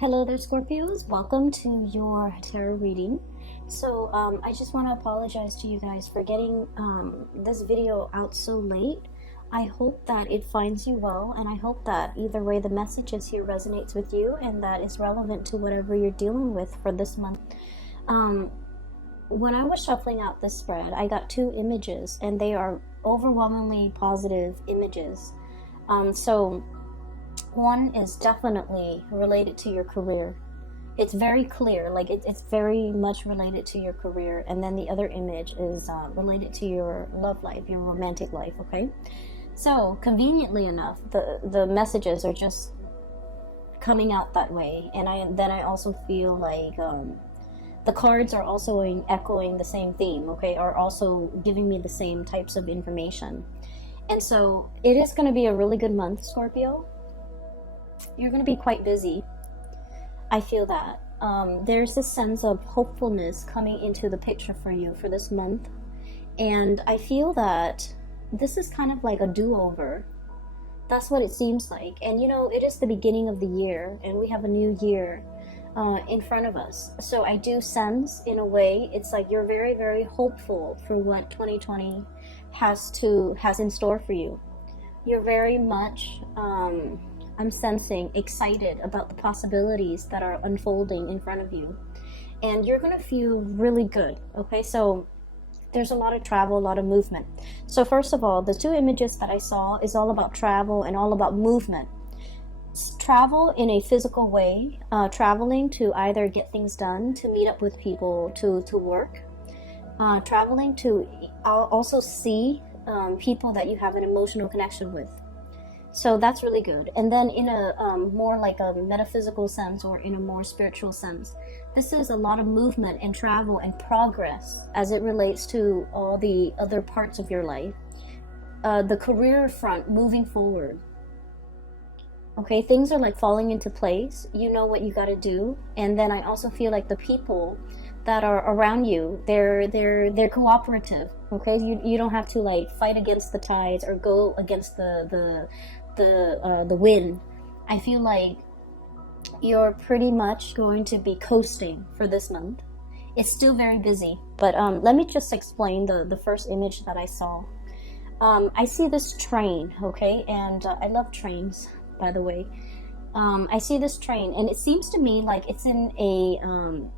Hello there, Scorpios. Welcome to your tarot reading. So I just want to apologize to you guys for getting this video out so late. I hope that it finds you well, and I hope that either way the messages here resonates with you and that is relevant to whatever you're dealing with for this month. When I was shuffling out this spread, I got two images, and they are overwhelmingly positive images. So one is definitely related to your career. It's very clear, like it's very much related to your career. And then the other image is related to your love life, your romantic life, okay? So conveniently enough, the messages are just coming out that way. And I also feel like the cards are also echoing the same theme, okay? Are also giving me the same types of information. And so it is going to be a really good month, Scorpio. You're going to be quite busy. I feel that. There's this sense of hopefulness coming into the picture for you for this month. And I feel that this is kind of like a do-over. That's what it seems like. And you know, it is the beginning of the year, and we have a new year in front of us. So I do sense, in a way, it's like you're very, very hopeful for what 2020 has in store for you. You're very much I'm sensing excited about the possibilities that are unfolding in front of you, and you're gonna feel really good. Okay, so there's a lot of travel, a lot of movement. So first of all, the two images that I saw is all about travel and all about movement. Travel in a physical way, traveling to either get things done, to meet up with people, to work, traveling to also see people that you have an emotional connection with. So that's really good. And then in a more like a metaphysical sense, or in a more spiritual sense, this is a lot of movement and travel and progress as it relates to all the other parts of your life. The career front, moving forward. Okay, things are like falling into place. You know what you got to do. And then I also feel like the people that are around you, they're cooperative. Okay, you don't have to like fight against the tides or go against the wind. I feel like you're pretty much going to be coasting for this month. It's still very busy, but let me just explain the first image that I saw. I see this train, okay, and I love trains, by the way. I see this train, and it seems to me like it's in a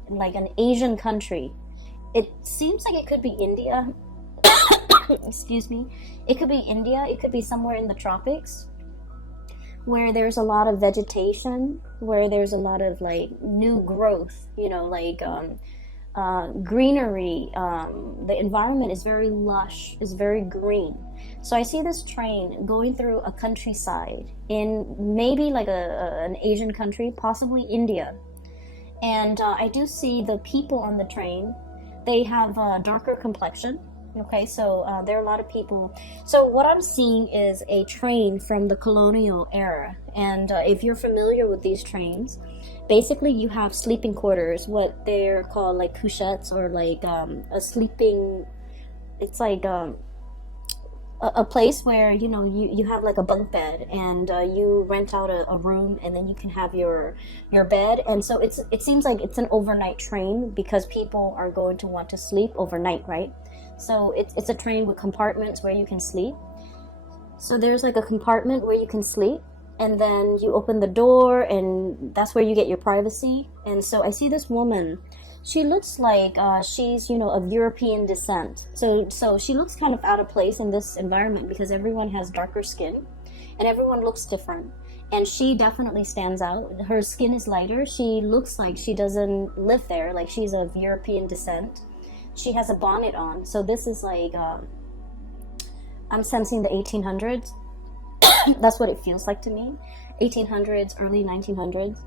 like an Asian country. It seems like it could be India. Excuse me. It could be India. It could be somewhere in the tropics, where there's a lot of vegetation, where there's a lot of like new growth, you know, like greenery. The environment is very lush, is very green. So I see this train going through a countryside in maybe like an Asian country, possibly India. And I do see the people on the train. They have a darker complexion. Okay, so there are a lot of people. So what I'm seeing is a train from the colonial era. And if you're familiar with these trains, basically you have sleeping quarters, what they're called like couchettes, or like a sleeping, it's like a place where, you know, you have like a bunk bed, and you rent out a room, and then you can have your bed. And so it seems like it's an overnight train, because people are going to want to sleep overnight, right? So it's a train with compartments where you can sleep. So there's like a compartment where you can sleep, and then you open the door, and that's where you get your privacy. And so I see this woman. She looks like she's, you know, of European descent. So she looks kind of out of place in this environment, because everyone has darker skin and everyone looks different. And she definitely stands out. Her skin is lighter. She looks like she doesn't live there, like she's of European descent. She has a bonnet on. So this is like, I'm sensing the 1800s. That's what it feels like to me. 1800s, early 1900s.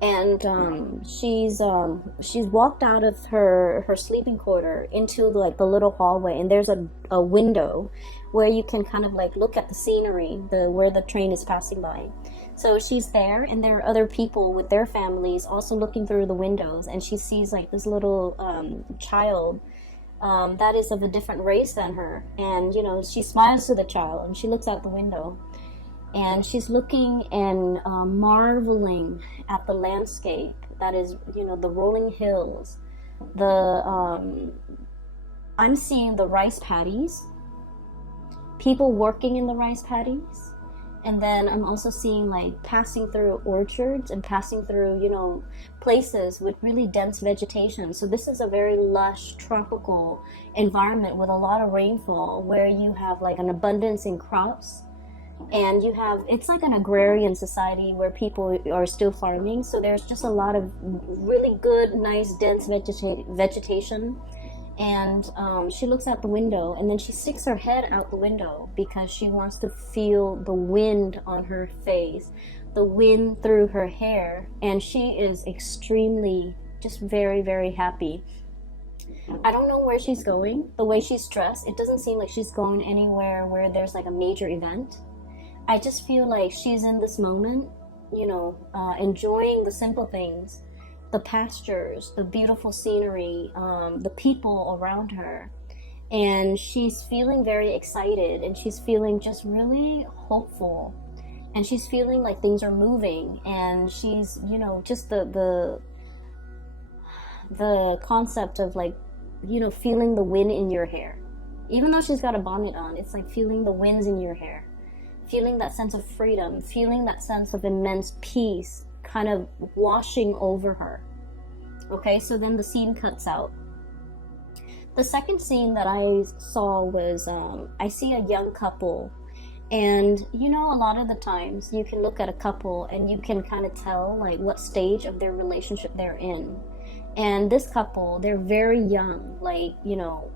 And she's walked out of her sleeping quarter into like the little hallway, and there's a window where you can kind of like look at the scenery, where the train is passing by. So she's there, and there are other people with their families also looking through the windows, and she sees like this little child that is of a different race than her. And you know, she smiles to the child, and she looks out the window. and she's looking and marveling at the landscape that is, you know, the rolling hills, the I'm seeing the rice paddies, people working in the rice paddies. And then I'm also seeing like passing through orchards and passing through, you know, places with really dense vegetation. So this is a very lush tropical environment with a lot of rainfall, where you have like an abundance in crops, and you have, it's like an agrarian society where people are still farming. So there's just a lot of really good, nice, dense vegetation. And she looks out the window, and then she sticks her head out the window because she wants to feel the wind on her face, the wind through her hair, and she is extremely, just very, very happy. I don't know where she's going. The way she's dressed, it doesn't seem like she's going anywhere where there's like a major event. I just feel like she's in this moment, you know, enjoying the simple things, the pastures, the beautiful scenery, the people around her. And she's feeling very excited, and she's feeling just really hopeful. And she's feeling like things are moving, and she's, you know, just the concept of like, you know, feeling the wind in your hair. Even though she's got a bonnet on, it's like feeling the winds in your hair, feeling that sense of freedom, feeling that sense of immense peace kind of washing over her. Okay, so then the scene cuts out. The second scene that I saw was, I see a young couple. And, you know, a lot of the times you can look at a couple and you can kind of tell like what stage of their relationship they're in. And this couple, they're very young, like, you know,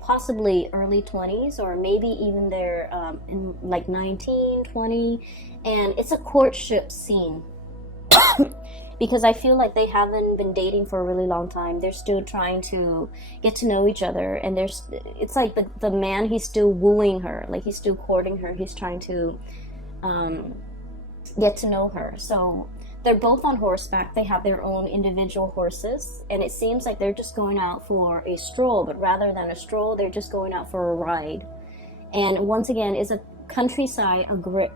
possibly early 20s, or maybe even they're in like 19, 20. And it's a courtship scene. Because I feel like they haven't been dating for a really long time. They're still trying to get to know each other, and it's like the man, he's still wooing her, like he's still courting her. He's trying to get to know her. So they're both on horseback. They have their own individual horses, and it seems like they're just going out for a stroll, but rather than a stroll, they're just going out for a ride. And once again, it's a countryside,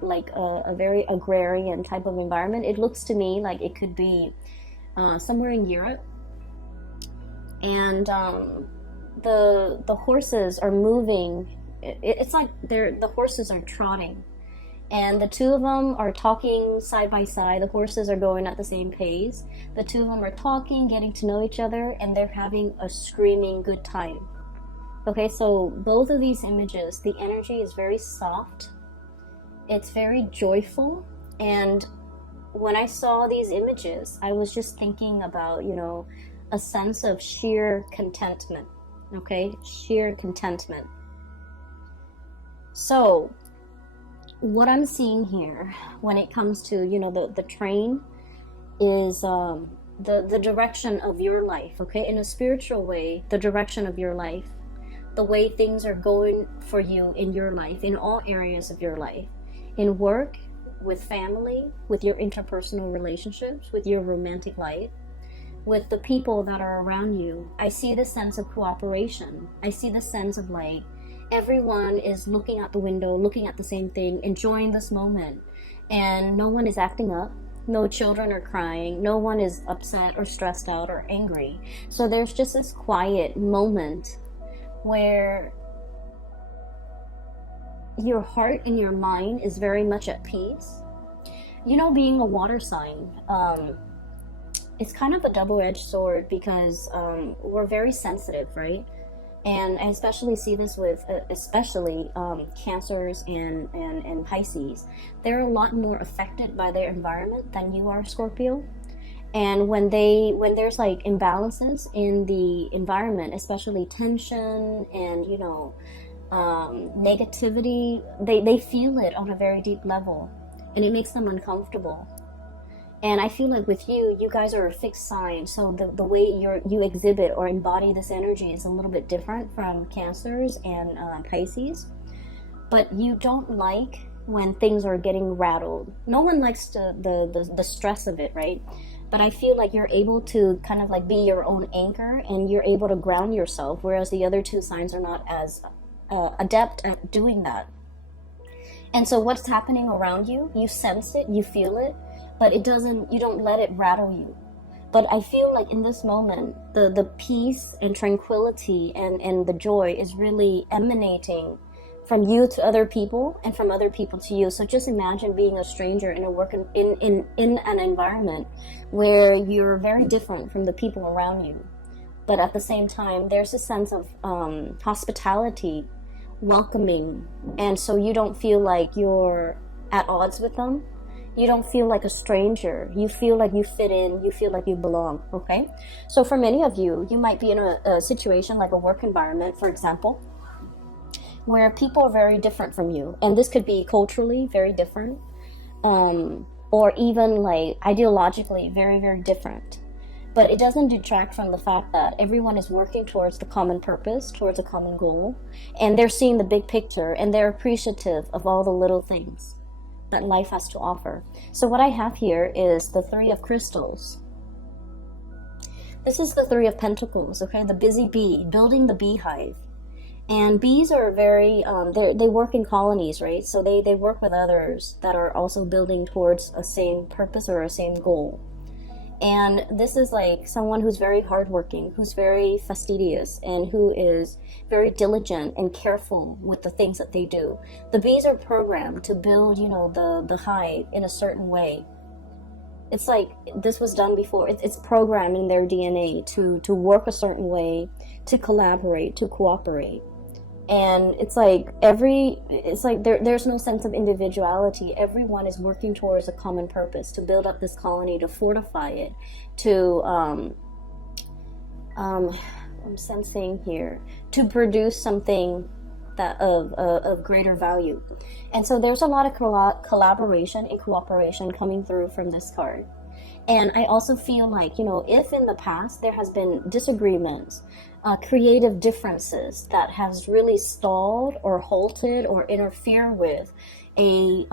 like a very agrarian type of environment. It looks to me like it could be somewhere in Europe. And the horses are moving. It's like the horses are trotting, and the two of them are talking side by side. The horses are going at the same pace. The two of them are talking, getting to know each other, and they're having a screaming good time. Okay, so both of these images, the energy is very soft. It's very joyful. And when I saw these images, I was just thinking about, you know, a sense of sheer contentment. Okay, sheer contentment. So what I'm seeing here when it comes to, you know, the train is the direction of your life. Okay, in a spiritual way, the direction of your life, the way things are going for you in your life, in all areas of your life, in work, with family, with your interpersonal relationships, with your romantic life, with the people that are around you. I see the sense of cooperation. I see the sense of like everyone is looking out the window, looking at the same thing, enjoying this moment, and no one is acting up. No children are crying. No one is upset or stressed out or angry. So there's just this quiet moment where your heart and your mind is very much at peace. You know, being a water sign, it's kind of a double-edged sword, because we're very sensitive, right? And I especially see this with Cancers and Pisces. They're a lot more affected by their environment than you are, Scorpio. And when there's like imbalances in the environment, especially tension and, you know, negativity, they feel it on a very deep level, and it makes them uncomfortable. And I feel like with you guys are a fixed sign, so the way you exhibit or embody this energy is a little bit different from Cancers and Pisces. But you don't like when things are getting rattled. No one likes the stress of it, right? But I feel like you're able to kind of like be your own anchor, and you're able to ground yourself, whereas the other two signs are not as adept at doing that. And so what's happening around you, you sense it, you feel it, but you don't let it rattle you. But I feel like in this moment, the peace and tranquility and the joy is really emanating from you to other people and from other people to you. So just imagine being a stranger in in an environment where you're very different from the people around you. But at the same time, there's a sense of hospitality, welcoming, and so you don't feel like you're at odds with them. You don't feel like a stranger. You feel like you fit in. You feel like you belong, okay? So for many of you, you might be in a situation like a work environment, for example, where people are very different from you. And this could be culturally very different, or even like ideologically very, very different. But it doesn't detract from the fact that everyone is working towards the common purpose, towards a common goal, and they're seeing the big picture, and they're appreciative of all the little things that life has to offer. So what I have here is the Three of Crystals. This is the Three of Pentacles, okay? The busy bee, building the beehive. And bees are very, they work in colonies, right? So they work with others that are also building towards a same purpose or a same goal. And this is like someone who's very hardworking, who's very fastidious, and who is very diligent and careful with the things that they do. The bees are programmed to build, you know, the hive in a certain way. It's like this was done before. It's programmed in their DNA to work a certain way, to collaborate, to cooperate. And it's like there's no sense of individuality. Everyone is working towards a common purpose, to build up this colony, to fortify it, to I'm sensing here, to produce something that of greater value. And so there's a lot of collaboration and cooperation coming through from this card. And I also feel like, you know, if in the past there has been disagreements, creative differences that has really stalled or halted or interfere with a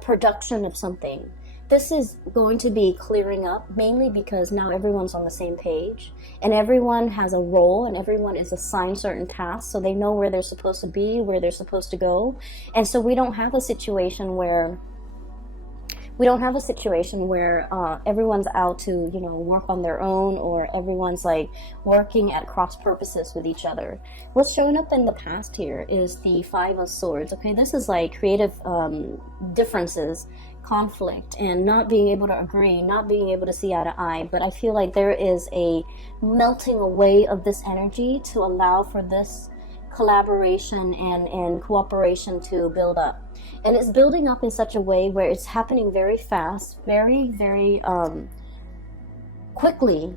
production of something, this is going to be clearing up, mainly because now everyone's on the same page and everyone has a role and everyone is assigned certain tasks, so they know where they're supposed to be, where they're supposed to go. And so we don't have a situation where everyone's out to, you know, work on their own, or everyone's like working at cross purposes with each other. What's showing up in the past here is the Five of Swords. Okay, this is like creative differences, conflict, and not being able to agree, not being able to see eye to eye. But I feel like there is a melting away of this energy to allow for this collaboration and cooperation to build up. And it's building up in such a way where it's happening very fast, very, very quickly,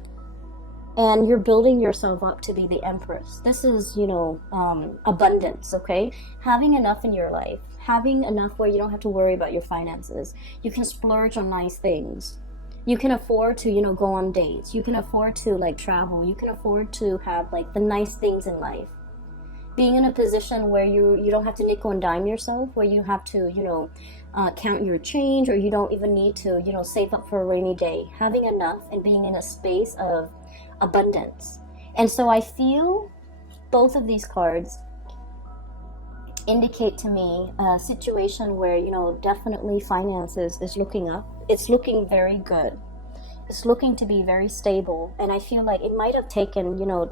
and you're building yourself up to be the Empress. This is, you know, abundance, okay? Having enough in your life, having enough where you don't have to worry about your finances. You can splurge on nice things. You can afford to, you know, go on dates. You can afford to, like, travel. You can afford to have, like, the nice things in life. Being in a position where you don't have to nickel and dime yourself, where you have to, you know, count your change, or you don't even need to, you know, save up for a rainy day. Having enough and being in a space of abundance. And so I feel both of these cards indicate to me a situation where, you know, definitely finances is looking up. It's looking very good. It's looking to be very stable, and I feel like it might have taken, you know,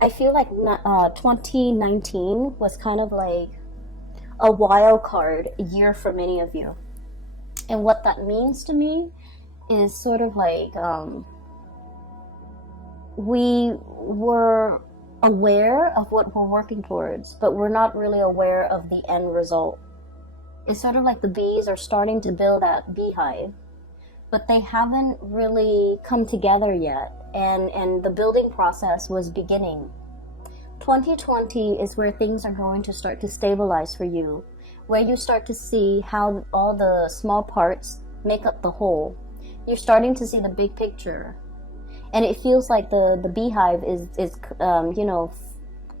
I feel like 2019 was kind of like a wild card year for many of you. And what that means to me is sort of like we were aware of what we're working towards, but we're not really aware of the end result. It's sort of like the bees are starting to build that beehive, but they haven't really come together yet, and the building process was beginning. 2020 is where things are going to start to stabilize for you, where you start to see how all the small parts make up the whole. You're starting to see the big picture, and it feels like the beehive is you know,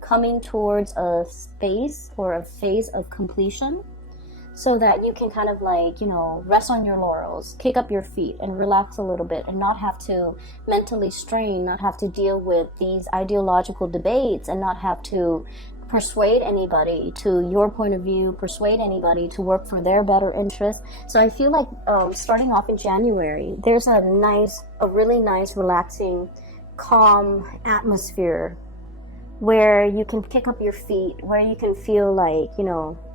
coming towards a space or a phase of completion, so that you can kind of like, you know, rest on your laurels, kick up your feet and relax a little bit, and not have to mentally strain, not have to deal with these ideological debates, and not have to persuade anybody to your point of view, persuade anybody to work for their better interest. So I feel like starting off in January, there's a really nice, relaxing, calm atmosphere where you can kick up your feet, where you can feel like,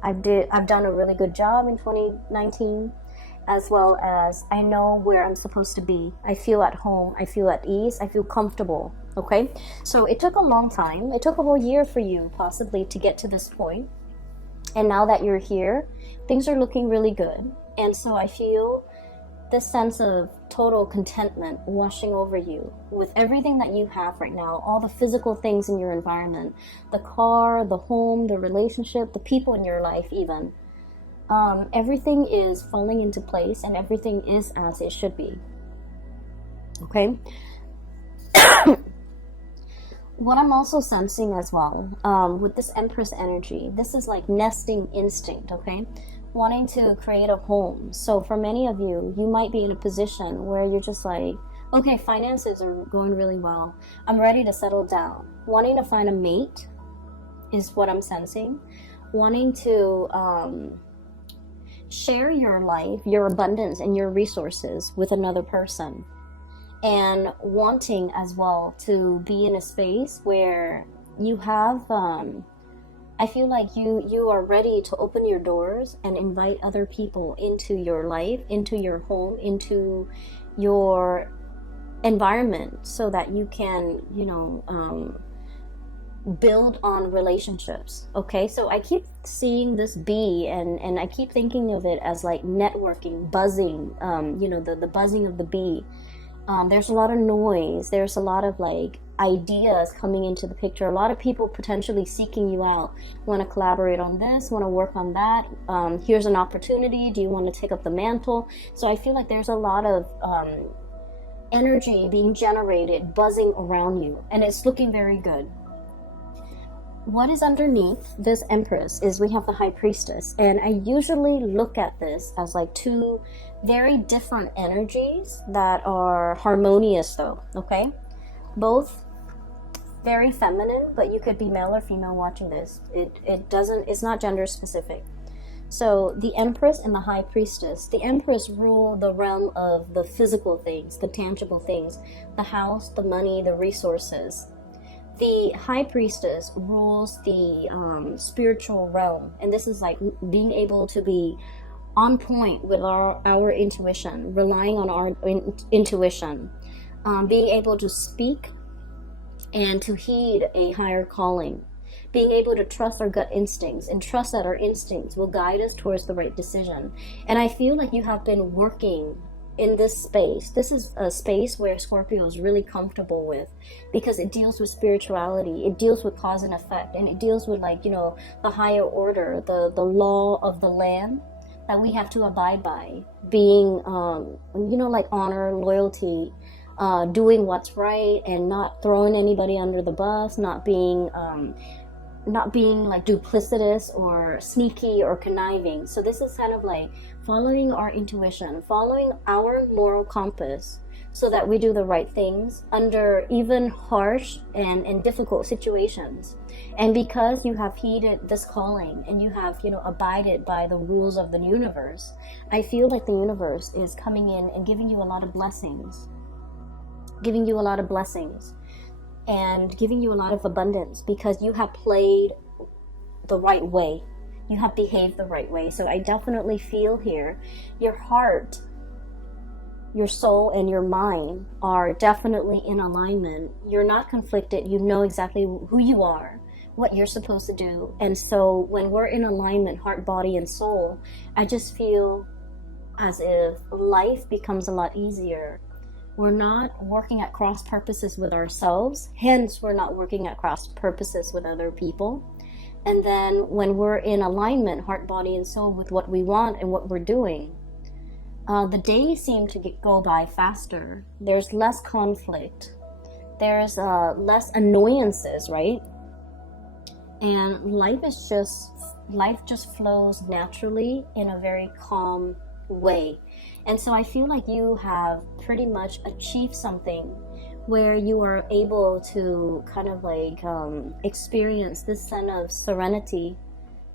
I've done a really good job in 2019, as well as I know where I'm supposed to be. I feel at home, I feel at ease, I feel comfortable, okay? So it took a long time. It took a whole year for you possibly to get to this point. And now that you're here, things are looking really good. And so I feel this sense of total contentment washing over you with everything that you have right now, all the physical things in your environment, the car, the home, the relationship, the people in your life even. Everything is falling into place and everything is as it should be. Okay? What I'm also sensing as well, with this Empress energy, this is like nesting instinct, okay? Wanting to create a home. So for many of you, you might be in a position where you're just like, okay, finances are going really well. I'm ready to settle down. Wanting to find a mate is what I'm sensing. Wanting to share your life, your abundance, and your resources with another person. And wanting as well to be in a space where you have... I feel like you are ready to open your doors and invite other people into your life, into your home, into your environment so that you can, build on relationships. Okay, so I keep seeing this bee and I keep thinking of it as like networking, buzzing, the buzzing of the bee. There's a lot of noise. There's a lot of like ideas coming into the picture. A lot of people potentially seeking you out. Want to collaborate on this, want to work on that. Here's an opportunity. Do you want to take up the mantle? So I feel like there's a lot of energy being generated, buzzing around you, and it's looking very good. What is underneath this Empress is we have the High Priestess, and I usually look at this as like two very different energies that are harmonious though, okay? Both very feminine, but you could be male or female watching this. It's not gender specific. So the Empress and the High Priestess. The Empress rule the realm of the physical things, the tangible things, the house, the money, the resources. The High Priestess rules the spiritual realm, and this is like being able to be on point with our intuition, relying on our intuition, being able to speak and to heed a higher calling, being able to trust our gut instincts and trust that our instincts will guide us towards the right decision. And I feel like you have been working in this space. This is a space where Scorpio is really comfortable with, because it deals with spirituality, it deals with cause and effect, and it deals with like, the higher order, the law of the land that we have to abide by, being, like honor, loyalty, doing what's right and not throwing anybody under the bus, not being like duplicitous or sneaky or conniving. So this is kind of like following our intuition, following our moral compass, so that we do the right things under even harsh and difficult situations. And because you have heeded this calling and you have, abided by the rules of the universe, I feel like the universe is coming in and giving you a lot of blessings, and giving you a lot of abundance, because you have played the right way. You have behaved the right way. So I definitely feel here your heart, your soul, and your mind are definitely in alignment. You're not conflicted. You know exactly who you are, what you're supposed to do. And so when we're in alignment, heart, body, and soul, I just feel as if life becomes a lot easier. We're not working at cross purposes with ourselves, hence we're not working at cross purposes with other people. And then when we're in alignment, heart, body, and soul, with what we want and what we're doing, the days seem to go by faster. There's less conflict. There's less annoyances, right? And life just flows naturally in a very calm way. And so I feel like you have pretty much achieved something where you are able to kind of like experience this sense of serenity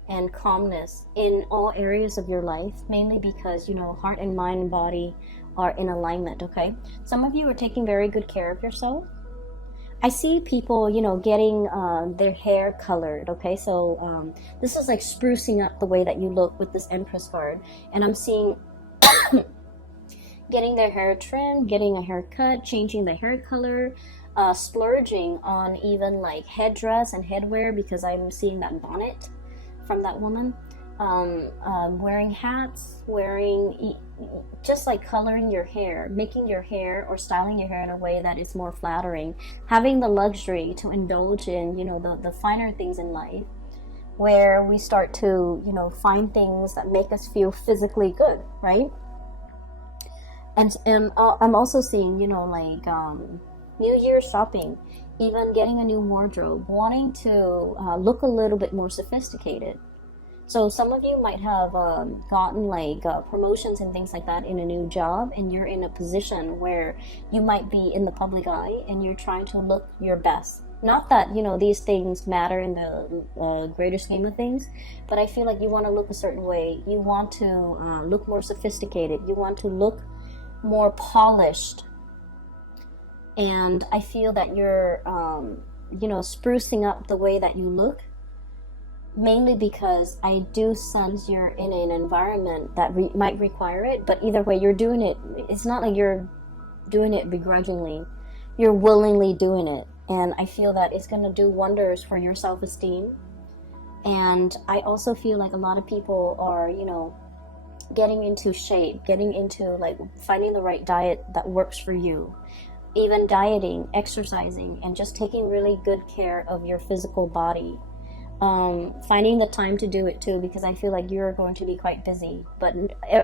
and calmness in all areas of your life, mainly because, you know, heart and mind and body are in alignment. Okay, some of you are taking very good care of yourself. I see people, you know, getting their hair colored. Okay, so this is like sprucing up the way that you look with this Empress card, and I'm seeing getting their hair trimmed, getting a haircut, changing the hair color, splurging on even like headdress and headwear, because I'm seeing that bonnet from that woman, wearing hats, just like coloring your hair, making your hair or styling your hair in a way that is more flattering, having the luxury to indulge in, you know, the finer things in life, where we start to, you know, find things that make us feel physically good, right? And I'm also seeing, you know, like New Year's shopping, even getting a new wardrobe, wanting to look a little bit more sophisticated. So some of you might have gotten like promotions and things like that in a new job, and you're in a position where you might be in the public eye and you're trying to look your best. Not that, you know, these things matter in the greater scheme of things, but I feel like you want to look a certain way. You want to look more sophisticated. You want to look more polished. And I feel that you're, you know, sprucing up the way that you look, mainly because I do sense you're in an environment that might require it, but either way, you're doing it. It's not like you're doing it begrudgingly. You're willingly doing it. And I feel that it's going to do wonders for your self-esteem. And I also feel like a lot of people are, you know, getting into shape, getting into like finding the right diet that works for you. Even dieting, exercising, and just taking really good care of your physical body. Finding the time to do it too, because I feel like you're going to be quite busy. But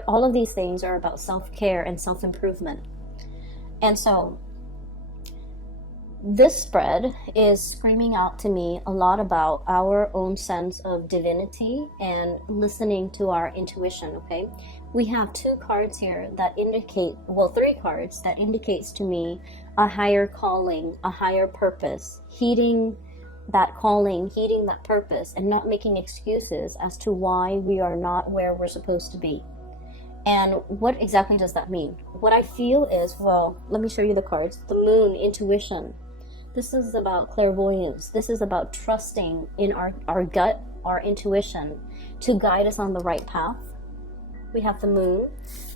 all of these things are about self-care and self-improvement. And so this spread is screaming out to me a lot about our own sense of divinity and listening to our intuition, okay? We have two cards here that indicate, well, three cards that indicates to me a higher calling, a higher purpose, heeding that calling, heeding that purpose, and not making excuses as to why we are not where we're supposed to be. And what exactly does that mean? What I feel is, well, let me show you the cards. The Moon, intuition. This is about clairvoyance. This is about trusting in our gut, our intuition, to guide us on the right path. We have the Moon,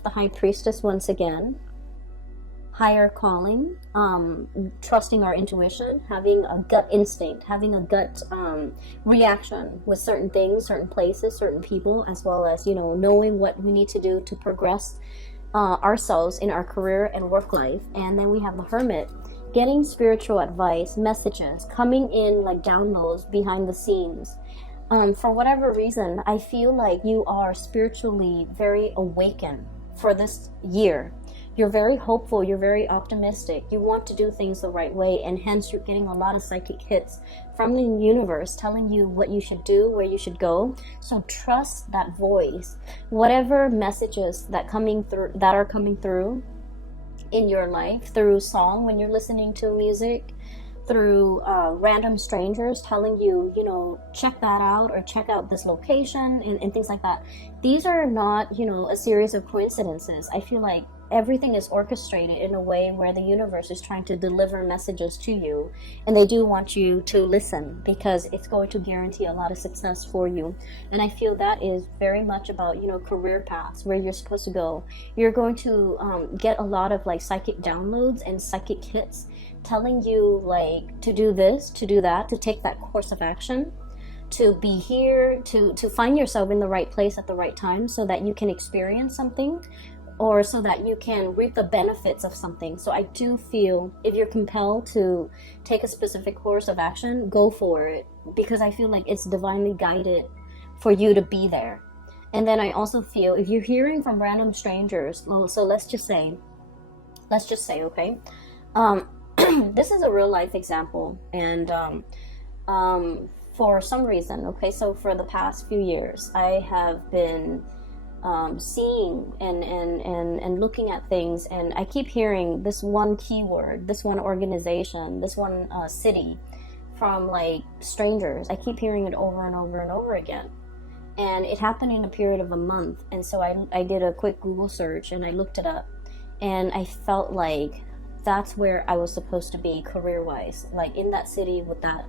the High Priestess once again. Higher calling, trusting our intuition, having a gut instinct, having a gut reaction with certain things, certain places, certain people, as well as, you know, knowing what we need to do to progress ourselves in our career and work life. And then we have the Hermit, getting spiritual advice, messages, coming in like downloads behind the scenes. For whatever reason, I feel like you are spiritually very awakened for this year. You're very hopeful, you're very optimistic, you want to do things the right way, and hence you're getting a lot of psychic hits from the universe telling you what you should do, where you should go. So trust that voice. Whatever messages that are coming through in your life, through song when you're listening to music, through random strangers telling you, you know, check that out, or check out this location, and things like that. These are not, you know, a series of coincidences. I feel like everything is orchestrated in a way where the universe is trying to deliver messages to you, and they do want you to listen, because it's going to guarantee a lot of success for you. And I feel that is very much about, you know, career paths, where you're supposed to go. You're going to get a lot of like psychic downloads and psychic hits telling you like to do this, to do that, to take that course of action, to be here, to find yourself in the right place at the right time, so that you can experience something, or so that you can reap the benefits of something. So I do feel if you're compelled to take a specific course of action, go for it, because I feel like it's divinely guided for you to be there. And then I also feel if you're hearing from random strangers, well, so let's just say, okay, this is a real life example, and for some reason, okay, so for the past few years, I have been seeing and looking at things, and I keep hearing this one keyword, this one organization, this one city from like strangers. I keep hearing it over and over and over again, and it happened in a period of a month. And so I did a quick Google search and I looked it up, and I felt like that's where I was supposed to be career-wise, like in that city with that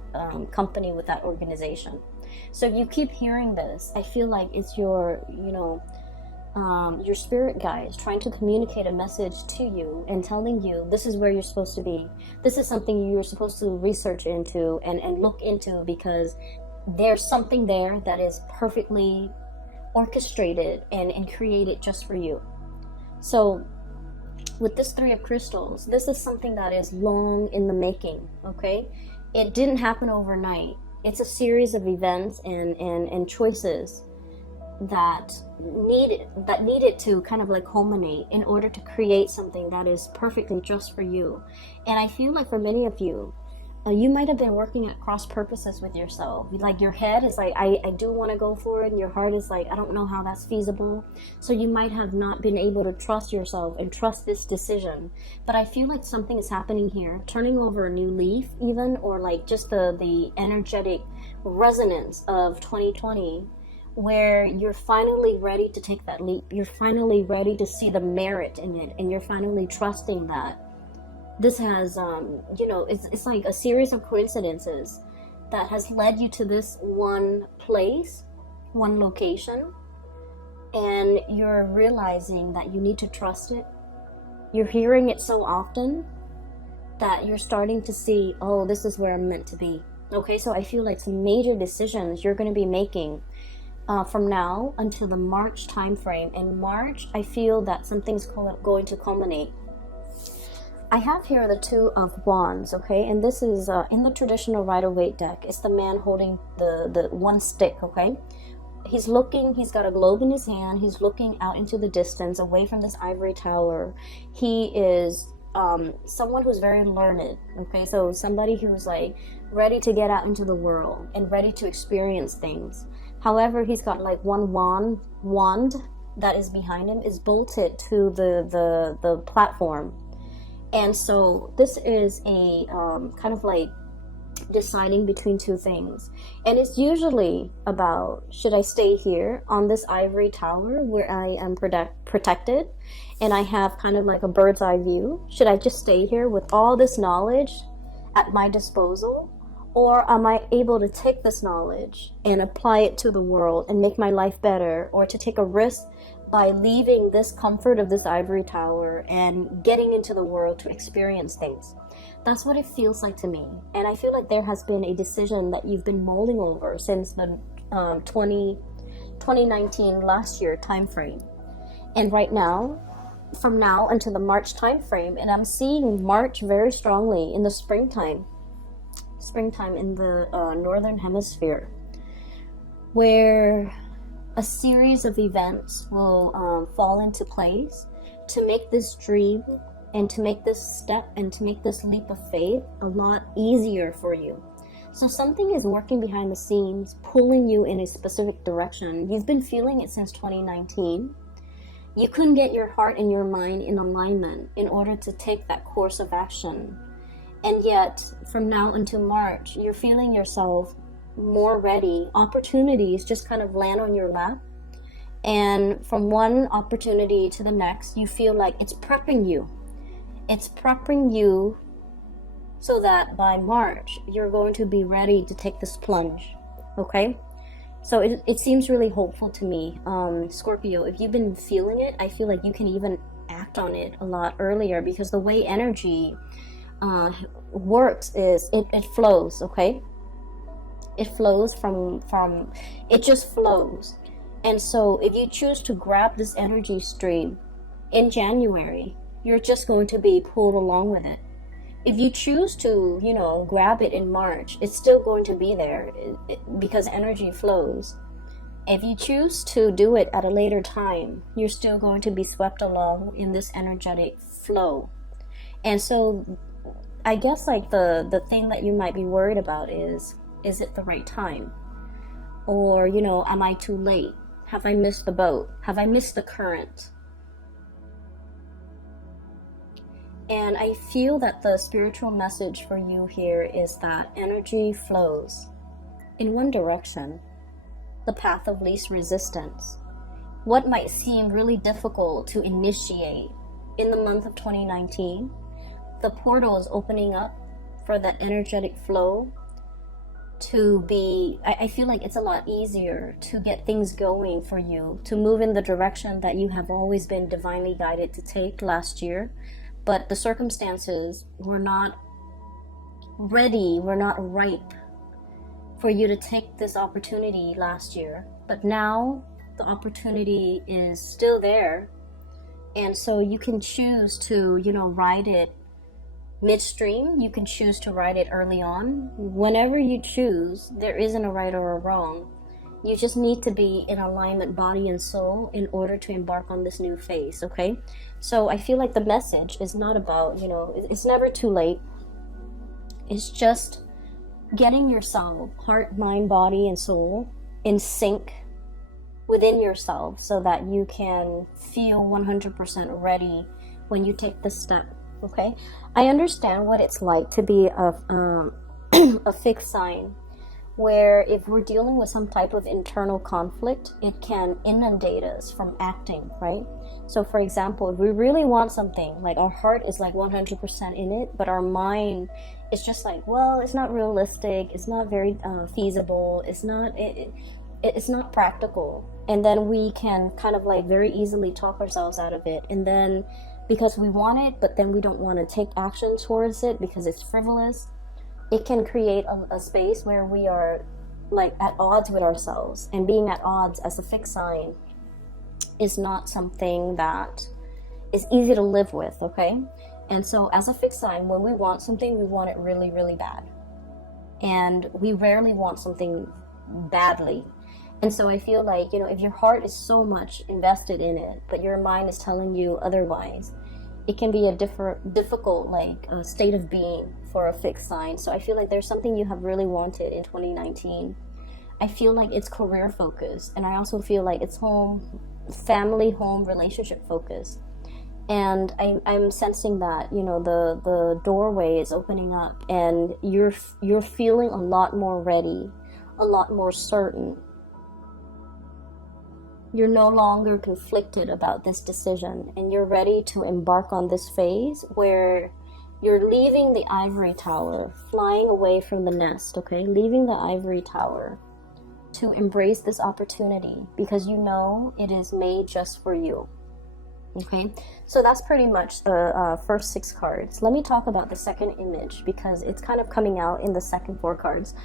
company, with that organization. So if you keep hearing this, I feel like it's your, your spirit guides trying to communicate a message to you and telling you this is where you're supposed to be. This is something you're supposed to research into and look into, because there's something there that is perfectly orchestrated and created just for you. So with this Three of Crystals, this is something that is long in the making, okay? It didn't happen overnight. It's a series of events and choices that needed to kind of like culminate in order to create something that is perfectly just for you. And I feel like for many of you, you might have been working at cross purposes with yourself. Like your head is like, I do want to go for it, and your heart is like, I don't know how that's feasible. So you might have not been able to trust yourself and trust this decision. But I feel like something is happening here, turning over a new leaf even, or like just the energetic resonance of 2020, where you're finally ready to take that leap. You're finally ready to see the merit in it, and you're finally trusting that this has, it's like a series of coincidences that has led you to this one place, one location, and you're realizing that you need to trust it. You're hearing it so often that you're starting to see, oh, this is where I'm meant to be. Okay, so I feel like some major decisions you're going to be making from now until the March time frame. In March, I feel that something's going to culminate. I have here the Two of Wands, okay? And this is in the traditional Rider-Waite deck. It's the man holding the one stick, okay? He's got a globe in his hand. He's looking out into the distance, away from this ivory tower. He is someone who's very learned, okay? So somebody who's like ready to get out into the world and ready to experience things. However, he's got like one wand that is behind him, is bolted to the platform. And so this is a kind of like deciding between two things. And it's usually about, should I stay here on this ivory tower where I am protected and I have kind of like a bird's eye view? Should I just stay here with all this knowledge at my disposal? Or am I able to take this knowledge and apply it to the world and make my life better, or to take a risk by leaving this comfort of this ivory tower and getting into the world to experience things? That's what it feels like to me. And I feel like there has been a decision that you've been mulling over since the 2019 last year time frame. And right now, from now until the March time frame, and I'm seeing March very strongly in the springtime in the northern hemisphere, where a series of events will fall into place to make this dream and to make this step and to make this leap of faith a lot easier for you. So something is working behind the scenes, pulling you in a specific direction. You've been feeling it since 2019. You couldn't get your heart and your mind in alignment in order to take that course of action. And yet, from now until March, you're feeling yourself more ready. Opportunities just kind of land on your lap. And from one opportunity to the next, you feel like it's prepping you. It's prepping you so that by March, you're going to be ready to take this plunge. Okay? So it seems really hopeful to me. Scorpio, if you've been feeling it, I feel like you can even act on it a lot earlier, because the way energy works is it flows, okay? It flows it just flows. And so if you choose to grab this energy stream in January, you're just going to be pulled along with it. If you choose to, grab it in March, it's still going to be there because energy flows. If you choose to do it at a later time, you're still going to be swept along in this energetic flow. And so I guess like the thing that you might be worried about is it the right time? Or, am I too late? Have I missed the boat? Have I missed the current? And I feel that the spiritual message for you here is that energy flows in one direction, the path of least resistance. What might seem really difficult to initiate in the month of 2019, the portal is opening up for that energetic flow to be, I feel like it's a lot easier to get things going for you, to move in the direction that you have always been divinely guided to take last year. But the circumstances were not ready, were not ripe for you to take this opportunity last year. But now the opportunity is still there. And so you can choose to, ride it midstream. You can choose to ride it early on. Whenever you choose, there isn't a right or a wrong. You just need to be in alignment, body and soul, in order to embark on this new phase, okay? So I feel like the message is not about, it's never too late. It's just getting yourself, heart, mind, body, and soul, in sync within yourself so that you can feel 100% ready when you take this step, okay? I understand what it's like to be a fixed sign, where if we're dealing with some type of internal conflict, it can inundate us from acting, right? So for example, if we really want something, like our heart is like 100% in it, but our mind is just like, well, it's not realistic, it's not very feasible, it's not practical. And then we can kind of like very easily talk ourselves out of it. And then because we want it, but then we don't want to take action towards it because it's frivolous, it can create a space where we are like at odds with ourselves. And being at odds as a fixed sign is not something that is easy to live with, okay? And so as a fixed sign, when we want something, we want it really, really bad. And we rarely want something badly. And so I feel like, if your heart is so much invested in it, but your mind is telling you otherwise, it can be a difficult state of being for a fixed sign. So I feel like there's something you have really wanted in 2019. I feel like it's career focused, and I also feel like it's family, relationship focused. And I'm sensing that, the doorway is opening up, and you're feeling a lot more ready, a lot more certain. You're no longer conflicted about this decision, and you're ready to embark on this phase where you're leaving the ivory tower, flying away from the nest, okay? Leaving the ivory tower to embrace this opportunity because you know it is made just for you, okay? So that's pretty much the first 6 cards. Let me talk about the second image because it's kind of coming out in the second 4 cards.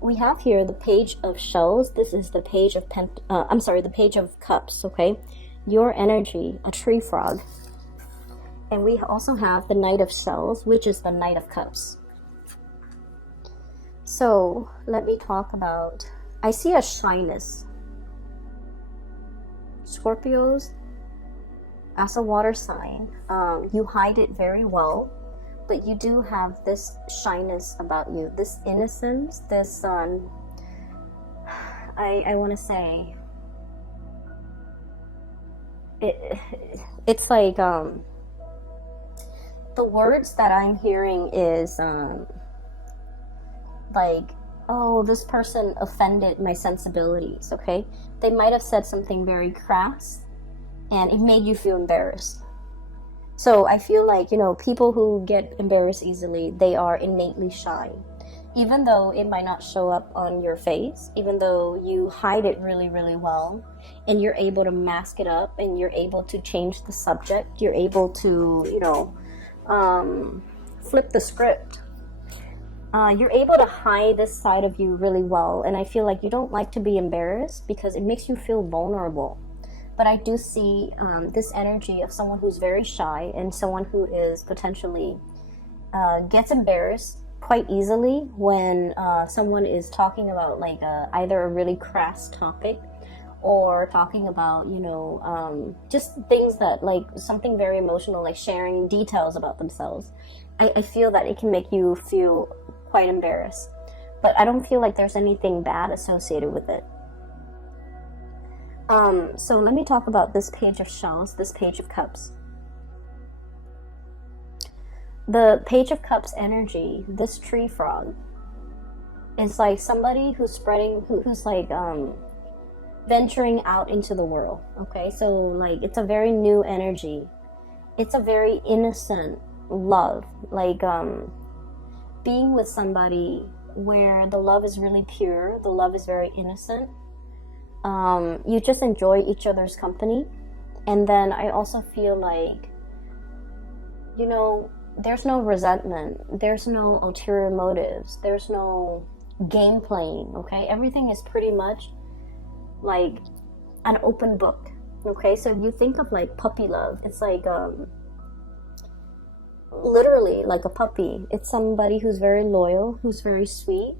We have here the Page of Shells. This is the Page of the Page of Cups, okay? Your energy, a tree frog. And we also have the Knight of Shells, which is the Knight of Cups. So, let me talk about, I see a shyness. Scorpios, as a water sign, you hide it very well. But you do have this shyness about you, this innocence, this, I want to say, it's like, the words that I'm hearing is, like, oh, this person offended my sensibilities, okay? They might have said something very crass, and it made you feel embarrassed. So I feel like, people who get embarrassed easily, they are innately shy. Even though it might not show up on your face, even though you hide it really, really well, and you're able to mask it up, and you're able to change the subject, you're able to, flip the script. You're able to hide this side of you really well, and I feel like you don't like to be embarrassed because it makes you feel vulnerable. But I do see this energy of someone who's very shy and someone who is potentially gets embarrassed quite easily when someone is talking about either a really crass topic or talking about, just things that something very emotional, like sharing details about themselves. I feel that it can make you feel quite embarrassed. But I don't feel like there's anything bad associated with it. So let me talk about this page of shells, this page of cups. The page of cups energy, this tree frog, is like somebody who's who's like venturing out into the world. Okay, so like it's a very new energy. It's a very innocent love, like being with somebody where the love is really pure, the love is very innocent. You just enjoy each other's company. And then I also feel like, you know, there's no resentment, there's no ulterior motives, there's no game playing. Okay, everything is pretty much like an open book. Okay, so if you think of like puppy love, it's like literally like a puppy. It's somebody who's very loyal, who's very sweet,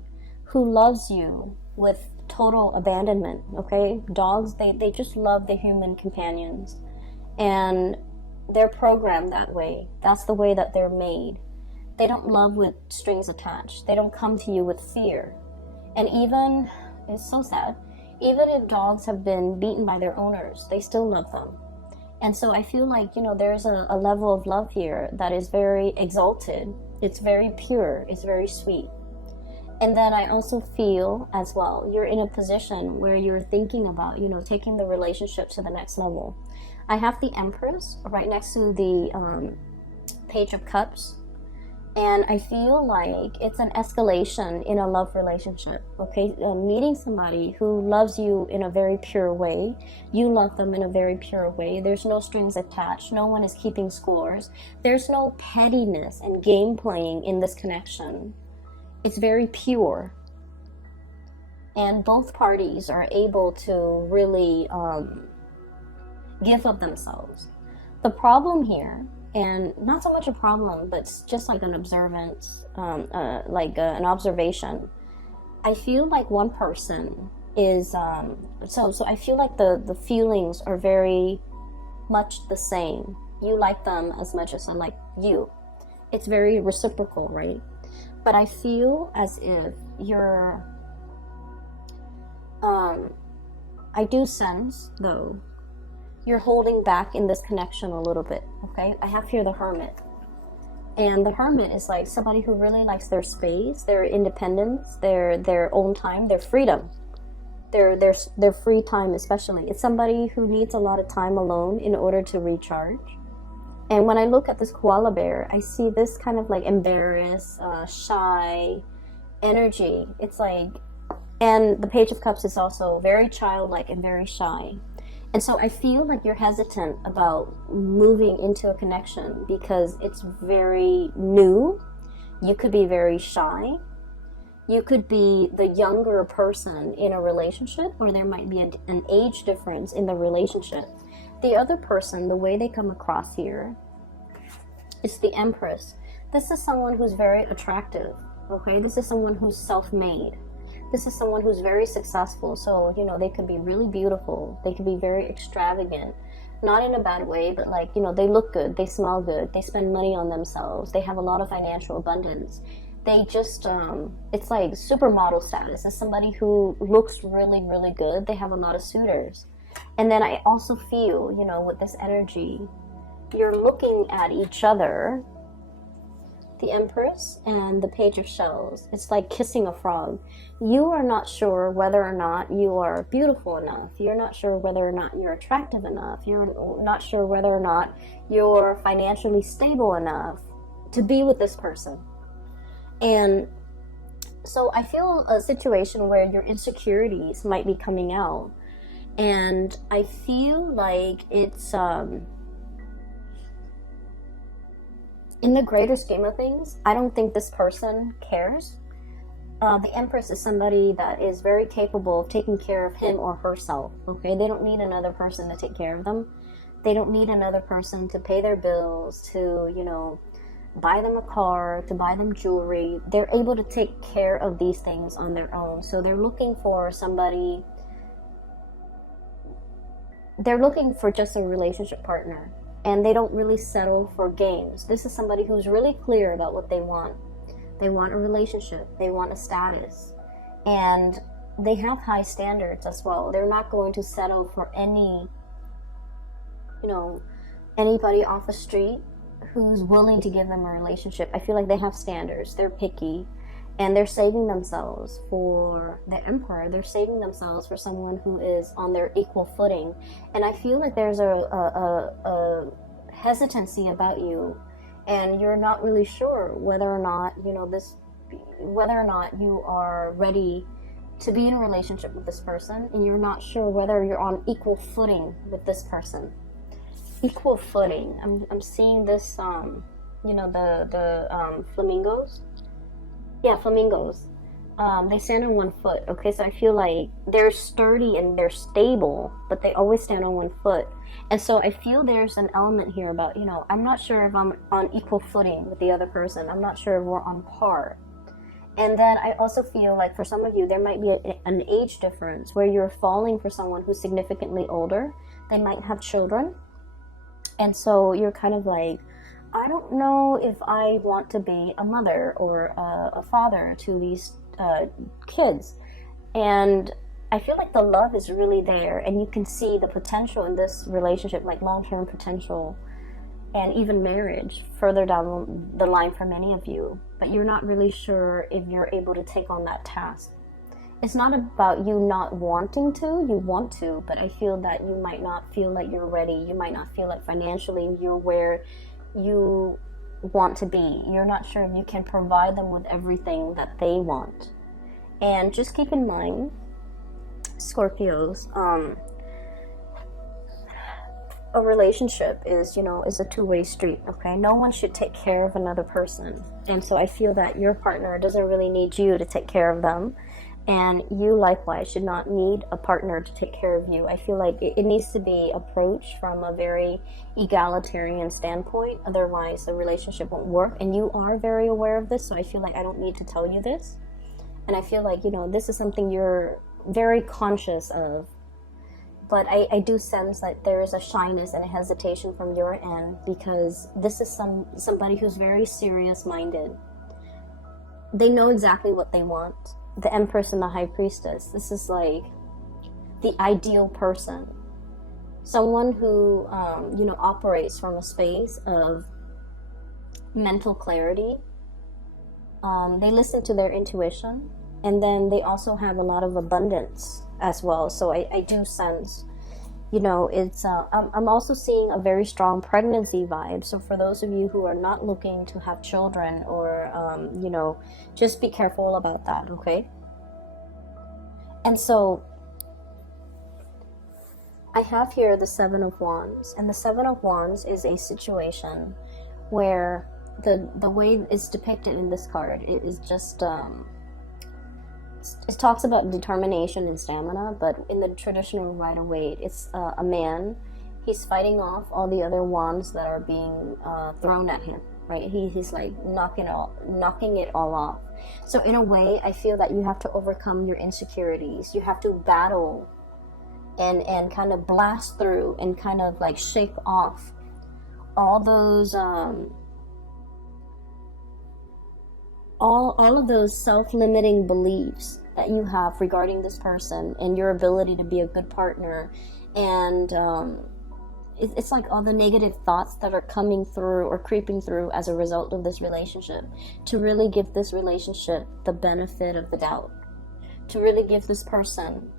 who loves you with total abandonment. Okay, dogs, they just love their human companions, and they're programmed that way. That's the way that they're made. They don't love with strings attached. They don't come to you with fear. And even, it's so sad, even if dogs have been beaten by their owners, they still love them. And so I feel like, you know, there's a level of love here that is very exalted. It's very pure. It's very sweet. And then I also feel as well, you're in a position where you're thinking about, you know, taking the relationship to the next level. I have the Empress right next to the Page of Cups. And I feel like it's an escalation in a love relationship, okay? Meeting somebody who loves you in a very pure way. You love them in a very pure way. There's no strings attached. No one is keeping scores. There's no pettiness and game playing in this connection. It's very pure. And both parties are able to really give of themselves. The problem here, and not so much a problem, but it's just like an observance, an observation. I feel like one person is, so I feel like the feelings are very much the same. You like them as much as I like you. It's very reciprocal, right? But I feel as if you're, I do sense, though, you're holding back in this connection a little bit, okay? I have here the Hermit. And the Hermit is like somebody who really likes their space, their independence, their own time, their freedom, their free time especially. It's somebody who needs a lot of time alone in order to recharge. And when I look at this koala bear, I see this kind of like embarrassed, shy energy. It's like, and the Page of Cups is also very childlike and very shy. And so I feel like you're hesitant about moving into a connection because it's very new. You could be very shy. You could be the younger person in a relationship, or there might be an age difference in the relationship. The other person, the way they come across here, is the Empress. This is someone who's very attractive, okay? This is someone who's self-made. This is someone who's very successful. So, you know, they could be really beautiful. They could be very extravagant. Not in a bad way, but like, you know, they look good. They smell good. They spend money on themselves. They have a lot of financial abundance. They just, it's like supermodel status. As somebody who looks really, really good, they have a lot of suitors. And then I also feel, you know, with this energy, you're looking at each other, the Empress and the Page of Shells. It's like kissing a frog. You are not sure whether or not you are beautiful enough. You're not sure whether or not you're attractive enough. You're not sure whether or not you're financially stable enough to be with this person. And so I feel a situation where your insecurities might be coming out. And I feel like it's, in the greater scheme of things, I don't think this person cares. The Empress is somebody that is very capable of taking care of him or herself, okay? They don't need another person to take care of them. They don't need another person to pay their bills, to, you know, buy them a car, to buy them jewelry. They're able to take care of these things on their own. So they're looking for somebody, they're looking for just a relationship partner. And they don't really settle for games. This is somebody who's really clear about what they want. They want a relationship. They want a status. And they have high standards as well. They're not going to settle for anybody off the street who's willing to give them a relationship. I feel like they have standards. They're picky, and they're saving themselves for the emperor. They're saving themselves for someone who is on their equal footing. And I feel like there's a hesitancy about you, and you're not really sure whether or not you are ready to be in a relationship with this person, and you're not sure whether you're on equal footing with this person. Equal footing. I'm seeing this. The flamingos. Yeah, flamingos. They stand on one foot. Okay, so I feel like they're sturdy and they're stable, but they always stand on one foot. And so I feel there's an element here about, I'm not sure if I'm on equal footing with the other person. I'm not sure if we're on par. And then I also feel like for some of you, there might be an age difference where you're falling for someone who's significantly older. They might have children. And so you're kind of like, I don't know if I want to be a mother or a father to these kids. And I feel like the love is really there, and you can see the potential in this relationship, like long-term potential, and even marriage further down the line for many of you. But you're not really sure if you're able to take on that task. It's not about you not wanting to. You want to, but I feel that you might not feel like you're ready. You might not feel like financially you're where you want to be. You're not sure if you can provide them with everything that they want. And just keep in mind, Scorpios, a relationship is a two-way street. Okay, no one should take care of another person, and so I feel that your partner doesn't really need you to take care of them, and you likewise should not need a partner to take care of you. I feel like it needs to be approached from a very egalitarian standpoint, otherwise the relationship won't work. And you are very aware of this, so I feel like I don't need to tell you this. And I feel like this is something you're very conscious of. But I do sense that there is a shyness and a hesitation from your end, because this is somebody who's very serious minded. They know exactly what they want. The Empress and the High Priestess. This is like the ideal person. Someone who, operates from a space of mental clarity. They listen to their intuition, and then they also have a lot of abundance as well. So I do sense, it's, I'm also seeing a very strong pregnancy vibe. So for those of you who are not looking to have children or, just be careful about that, okay? And so I have here the Seven of Wands, and the Seven of Wands is a situation where the way it's depicted in this card, it is just, it talks about determination and stamina, but in the traditional Rider-Waite, it's a man. He's fighting off all the other wands that are being thrown at him, right? He's like knocking it all off. So in a way, I feel that you have to overcome your insecurities. You have to battle and kind of blast through and kind of like shake off all those all of those self-limiting beliefs that you have regarding this person and your ability to be a good partner. And it's like all the negative thoughts that are coming through or creeping through as a result of this relationship, to really give this relationship the benefit of the doubt, to really give this person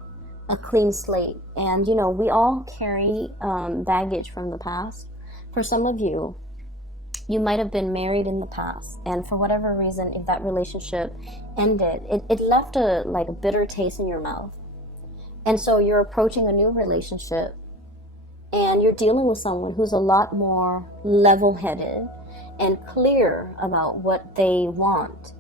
a clean slate. And we all carry baggage from the past. For some of you, you might have been married in the past, and for whatever reason, if that relationship ended, it left a bitter taste in your mouth. And so you're approaching a new relationship, and you're dealing with someone who's a lot more level-headed and clear about what they want.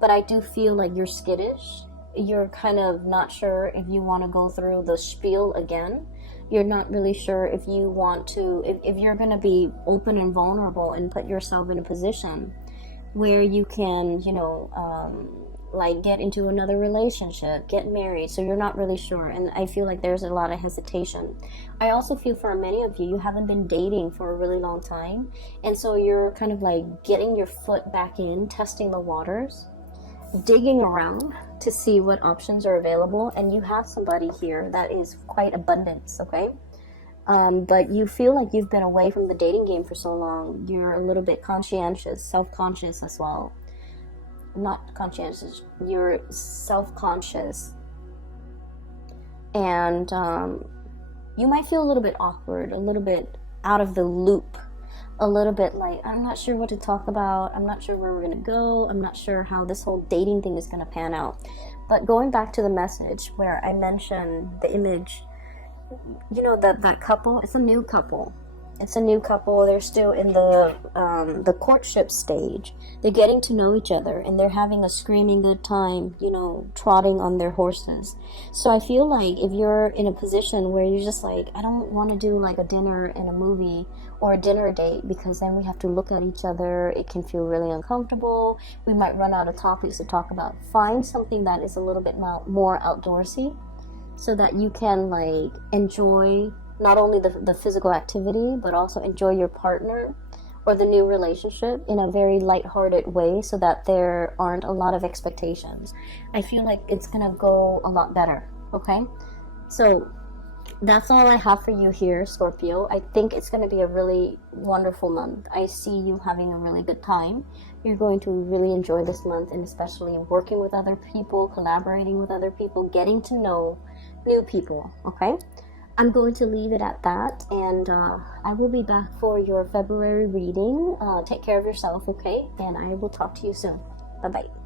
But I do feel like you're skittish. You're kind of not sure if you want to go through the spiel again. You're not really sure if you want to, if you're going to be open and vulnerable and put yourself in a position where you can, get into another relationship, get married. So you're not really sure. And I feel like there's a lot of hesitation. I also feel for many of you, you haven't been dating for a really long time. And so you're kind of like getting your foot back in, testing the waters. digging around to see what options are available, and you have somebody here that is quite abundance, okay? But you feel like you've been away from the dating game for so long. You're a little bit conscientious, self-conscious as well. Not conscientious, you're self-conscious. And you might feel a little bit awkward, a little bit out of the loop, a little bit like, I'm not sure what to talk about, I'm not sure where we're going to go, I'm not sure how this whole dating thing is going to pan out. But going back to the message where I mentioned the image, you know, that couple, it's a new couple. It's a new couple. They're still in the courtship stage. They're getting to know each other, and they're having a screaming good time, you know, trotting on their horses. So I feel like if you're in a position where you're just like, I don't want to do like a dinner and a movie or a dinner date, because then we have to look at each other. It can feel really uncomfortable. We might run out of topics to talk about. Find something that is a little bit more outdoorsy, so that you can like enjoy not only the physical activity, but also enjoy your partner or the new relationship in a very lighthearted way, so that there aren't a lot of expectations. I feel like it's gonna go a lot better, okay? So that's all I have for you here, Scorpio. I think it's gonna be a really wonderful month. I see you having a really good time. You're going to really enjoy this month, and especially working with other people, collaborating with other people, getting to know new people, okay? I'm going to leave it at that, and I will be back for your February reading. Take care of yourself, okay? And I will talk to you soon. Bye-bye.